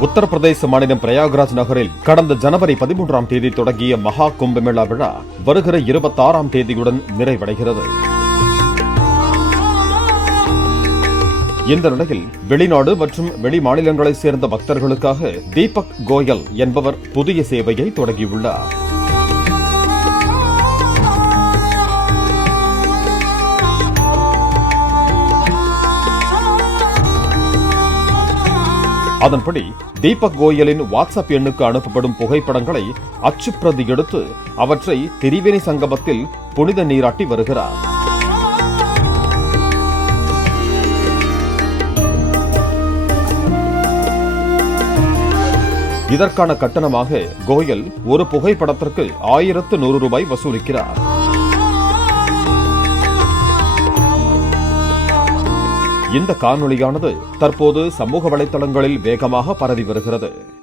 உத்தரப்பிரதேச மாநிலம் பிரயாக்ராஜ் நகரில் கடந்த ஜனவரி 13ஆம் தேதி தொடங்கிய மகா கும்பமேளா விழா வருகிற 26ஆம் தேதியுடன் நிறைவடைகிறது. இந்த நிலையில் வெளிநாடு மற்றும் வெளி மாநிலங்களைச் சேர்ந்த பக்தர்களுக்காக தீபக் கோயல் என்பவர் புதிய சேவையை தொடங்கியுள்ளார். அதன்படி தீபக் கோயலின் வாட்ஸ்அப் எண்ணுக்கு அனுப்பப்படும் புகைப்படங்களை அச்சுப்பிரதி எடுத்து அவற்றை திரிவேணி சங்கமத்தில் புனித நீராட்டி வருகிறார். இதற்கான கட்டணமாக கோயல் ஒரு புகைப்படத்திற்கு 1100 ரூபாய் வசூலிக்கிறார். இந்த காணொளியானது தற்போது சமூக வலைதளங்களில் வேகமாக பரவி வருகிறது.